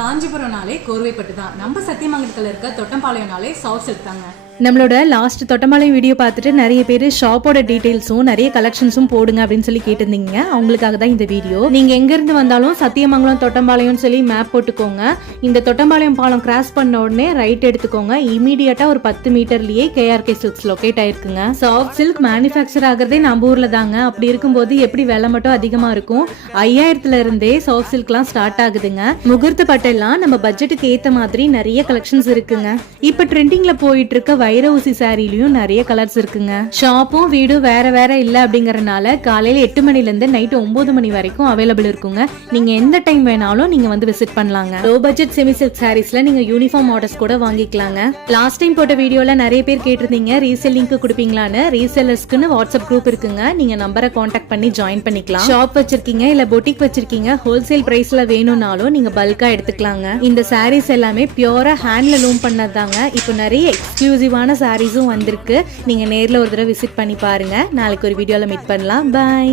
காஞ்சிபுரம்னாலே கோர்வைப்பட்டு தான். நம்ம சத்தியமங்கலத்தில் இருக்க தொட்டம்பாளையம்னாலே சாஃப்ட் சில்க் தாங்க. நம்மளோட லாஸ்ட் தொட்டம்பாளையம் வீடியோ பார்த்துட்டு நிறைய பேர் ஷாப்போட டீடைல்ஸும் நிறைய கலெக்ஷன்ஸும் போடுங்க அப்படின்னு சொல்லி கேட்டிருந்தீங்க. அவங்களுக்காக தான் இந்த வீடியோ. நீங்க எங்க இருந்து வந்தாலும் சத்தியமங்கலம் தொட்டம்பாளையம் சொல்லி மேப் போட்டுக்கோங்க. இந்த தொட்டம்பாளையம் பாலம் கிராஸ் பண்ண உடனே ரைட் எடுத்துக்கோங்க. இமீடியட்டா ஒரு 10 மீட்டர்லயே KRK சில்க்ஸ் லொகேட் ஆயிருக்குங்க. சாஃப்ட் சில்க் மேனுஃபேக்சர் ஆகிறதே நம்ம ஊர்ல தாங்க. அப்படி இருக்கும்போது எப்படி விலை மட்டும் அதிகமா இருக்கும்? 5000ல இருந்தே சாஃப்ட் சில்க்லாம் ஸ்டார்ட் ஆகுதுங்க. முகூர்த்த பட்டெல்லாம் நம்ம பட்ஜெட்டுக்கு ஏத்த மாதிரி நிறைய கலெக்ஷன்ஸ் இருக்குங்க. இப்ப ட்ரெண்டிங்ல போயிட்டு இருக்க வைர ஊசி சாரிலயும் நிறைய கலர்ஸ் இருக்குங்க. ஷாப்பும் வீடும் வேற வேற இல்ல அப்படிங்கறனால காலையில 8 மணில இருந்து நைட் 9 மணி வரைக்கும் அவைலபிள் இருக்குங்க. நீங்க எந்த டைம் வேணாலும் நீங்க வந்து விசிட் பண்ணலாங்க. லோ பட்ஜெட் செமி சில்க் சாரீஸ்ல நீங்க யூனிஃபார்ம் ஆர்டர்ஸ் கூட வாங்கிக்கலாங்க. லாஸ்ட் டைம் போட்ட வீடியோல நிறைய பேர் கேட்டிருந்தீங்க ரீசேல் லிங்க் கொடுப்பீங்களான்னு. ரீசேலர்ஸ்க்குன்னு வாட்ஸ்அப் குரூப் இருக்குங்க. நீங்க நம்பரை கான்டாக்ட் பண்ணி ஜாயின் பண்ணிக்கலாம். ஷாப் வச்சிருக்கீங்க இல்ல பொட்டிக் வச்சிருக்கீங்க, ஹோல்சேல் பிரைஸ்ல வேணும்னாலும் நீங்க பல்கா எடுத்துக்கலாங்க. இந்த சாரீஸ் எல்லாமே பியூரா ஹேண்ட்ல லூம் பண்ணதாங்க. இப்போ நிறைய எக்ஸ்க்ளூசிவான சாரீஸும் வந்திருக்கு. நீங்க நேர்ல ஒரு தடவை விசிட் பண்ணி பாருங்க. நாளைக்கு ஒரு வீடியோல மீட் பண்ணலாம். பை.